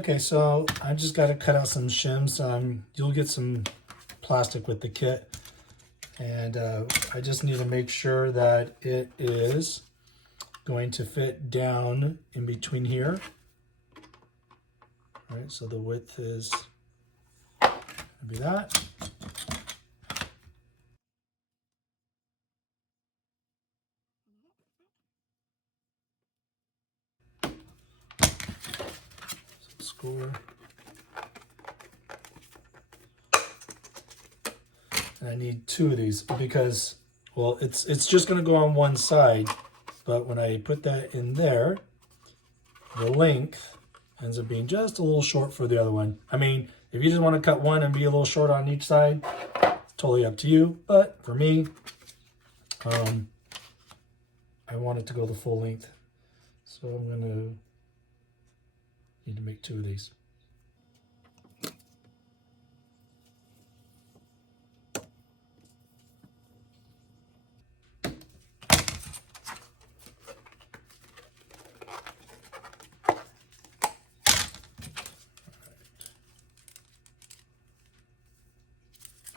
Okay, so I just got to cut out some shims. You'll get some plastic with the kit. And I just need to make sure that it is going to fit down in between here. All right, so the width is going to be that. So score. And I need 2 of these because, well, it's just going to go on one side, but when I put that in there, the length ends up being just a little short for the other one. I mean, if you just want to cut one and be a little short on each side, totally up to you. But for me, I want it to go the full length. So I'm going to need to make 2 of these.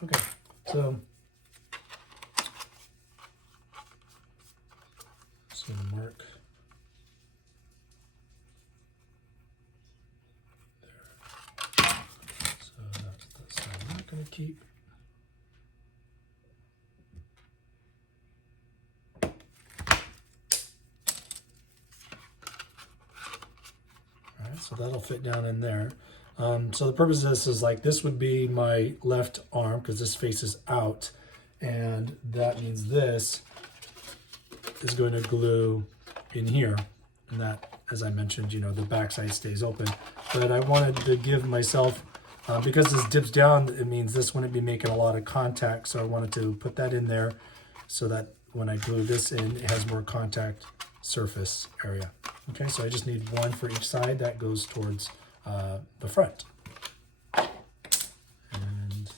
Okay, so just going to mark there. So that's the side I'm not going to keep. All right, so that'll fit down in there. So the purpose of this is like, this would be my left arm because this faces out, and that means this is going to glue in here, and that, as I mentioned, you know, the backside stays open. But I wanted to give myself, because this dips down, it means this wouldn't be making a lot of contact, so I wanted to put that in there so that when I glue this in, it has more contact surface area. Okay, so I just need 1 for each side that goes towards the front. And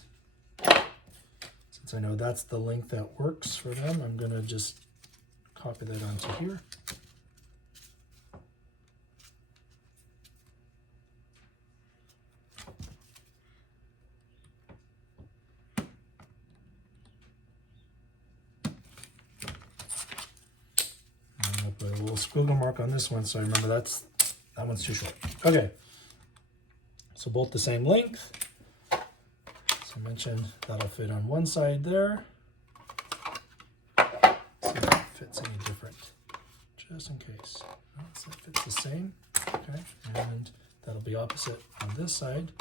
since I know that's the length that works for them, I'm going to just copy that onto here. I'm going to put a little squiggle mark on this one so I remember that one's too short. Okay. So both the same length. So I mentioned that'll fit on one side there. See if it fits any different, just in case. So it fits the same. Okay, and that'll be opposite on this side,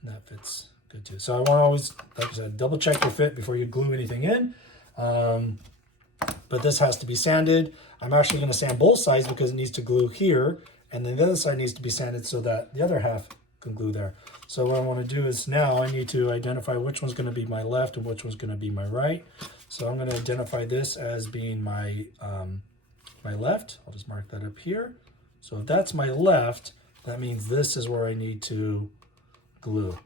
and that fits good too. So I want to always, like I said, double check your fit before you glue anything in. But this has to be sanded. I'm actually going to sand both sides because it needs to glue here. And then the other side needs to be sanded so that the other half can glue there. So what I want to do is now I need to identify which one's going to be my left and which one's going to be my right. So I'm going to identify this as being my my left. I'll just mark that up here. So if that's my left, that means this is where I need to glue.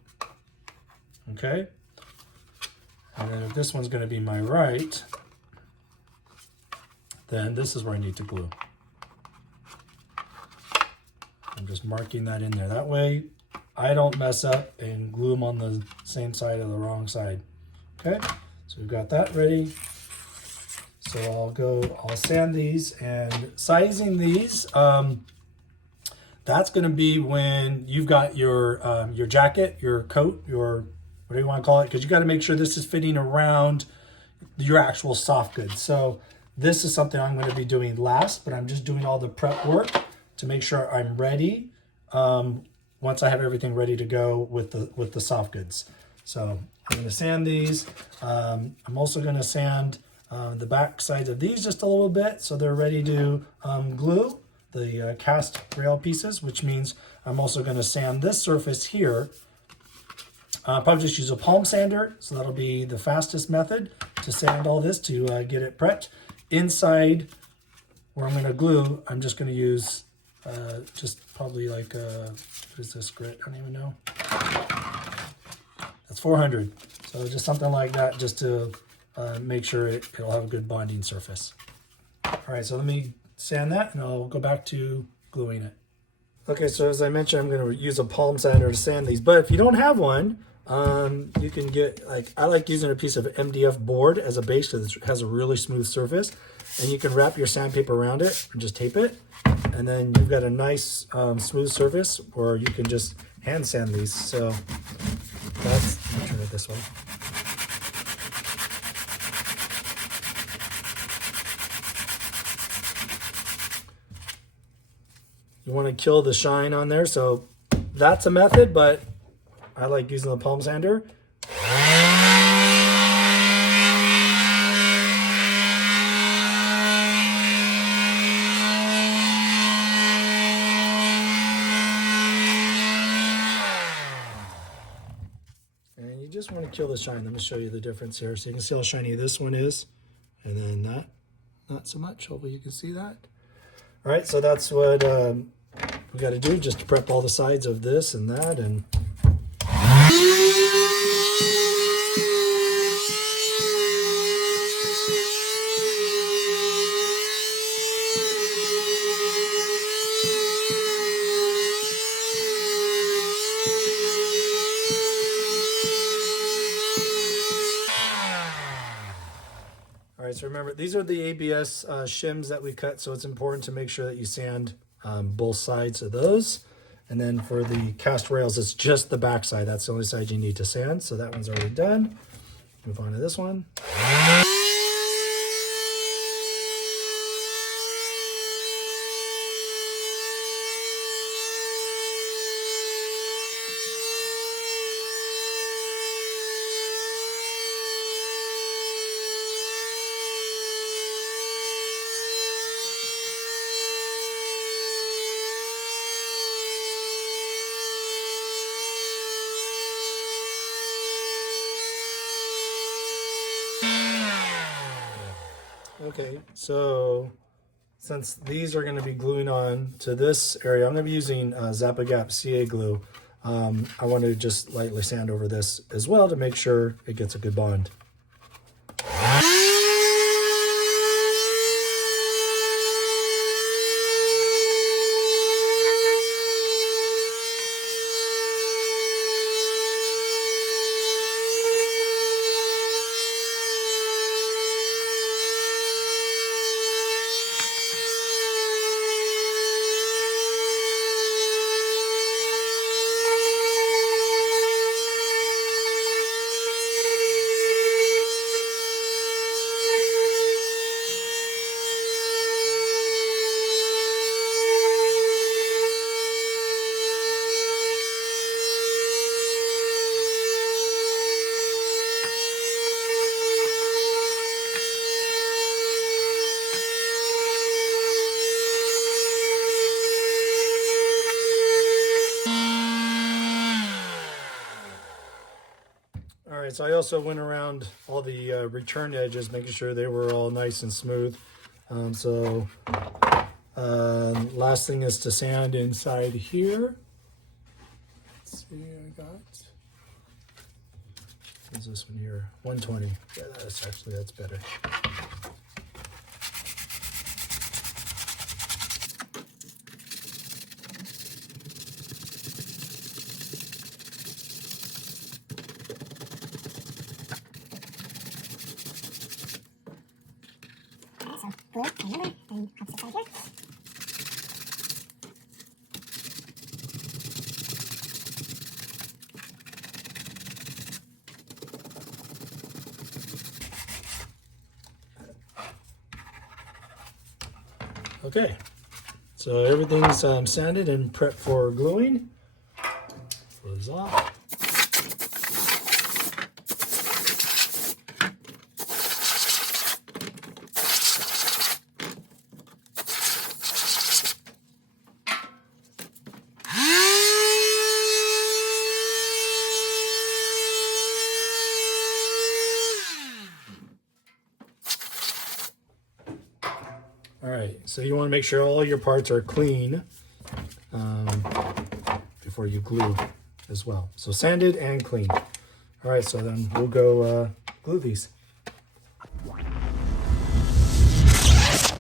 Okay? And then if this one's going to be my right, then this is where I need to glue. I'm just marking that in there. That way I don't mess up and glue them on the same side or the wrong side. Okay, so we've got that ready. So I'll sand these, and sizing these, that's gonna be when you've got your jacket, your coat, your, whatever you wanna call it, because you gotta make sure this is fitting around your actual soft goods. So this is something I'm gonna be doing last, but I'm just doing all the prep work to make sure I'm ready once I have everything ready to go with the soft goods. So I'm going to sand these. I'm also going to sand the back sides of these just a little bit so they're ready to glue the cast rail pieces, which means I'm also going to sand this surface here. Probably just use a palm sander, so that'll be the fastest method to sand all this to get it prepped. Inside where I'm going to glue, I'm just going to use just probably like, what is this grit? I don't even know. That's 400. So just something like that, just to make sure it'll have a good bonding surface. All right, so let me sand that and I'll go back to gluing it. Okay, so as I mentioned, I'm going to use a palm sander to sand these. But if you don't have one, you can get, like, I like using a piece of MDF board as a base because it has a really smooth surface. And you can wrap your sandpaper around it and just tape it. And then you've got a nice smooth surface, or you can just hand sand these. So that's, let me turn it this way. You want to kill the shine on there, so that's a method, but I like using the palm sander. And you just want to kill the shine. Let me show you the difference here. So you can see how shiny this one is, and then that, not so much. Hopefully you can see that. All right, so that's what we got to do, just to prep all the sides of this and that. And all right, so remember, these are the ABS shims that we cut, so it's important to make sure that you sand both sides of those. And then for the cast rails, it's just the back side. That's the only side you need to sand. So that one's already done. Move on to this one. Okay, so since these are going to be gluing on to this area, I'm going to be using Zap-A-Gap CA glue. I want to just lightly sand over this as well to make sure it gets a good bond. All right, so I also went around all the return edges, making sure they were all nice and smooth. Last thing is to sand inside here. Let's see, I got, what's this one here? 120. Yeah, that's better. Okay, so everything's sanded and prepped for gluing. Close off. All right, so you want to make sure all your parts are clean before you glue as well. So sanded and clean. All right, so then we'll go glue these.